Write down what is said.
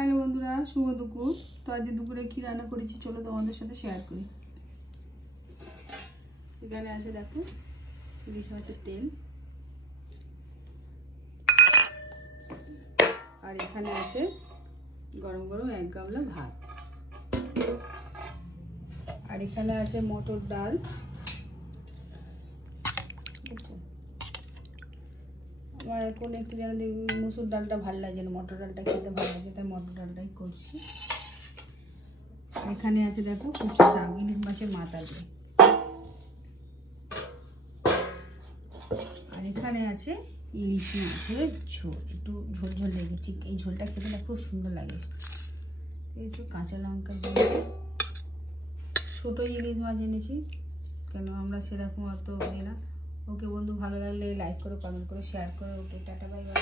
Hello বন্ধুরা, শুভ দুপুর। তো আজ দুপুরে কি রান্না করেছি চলো তোমাদের সাথে শেয়ার করি। এখানে আছে দেখো ইলিশ মাছের তেল, আর এখানে আছে গরম গরম 1 গামলা ভাত, আর এখানে আছে মটর ডাল। আমার এখন একটু যেন মসুর ডালটা ভালো লাগে না, মটর ডালটা খেতে ভালো লাগে, তাই মটর ডালটাই করছি। এখানে আছে দেখো কুচো শাক, ইলিশ মাছের মাথা দিয়ে, আর এখানে আছে ইলিশ মাছের ঝোল, একটু ঝোল ঝোল লেগেছি। এই ঝোলটা খেতে না খুব সুন্দর লাগে। এই যে কাঁচা লঙ্কা দিয়ে ছোটো ইলিশ মাছ এনেছি, কেন আমরা সেরকম অত নিই না। ওকে বন্ধু, ভালো লাগলে লাইক করো, কমেন্ট করো, শেয়ার করো। ওকে টাটা, বাই বাই।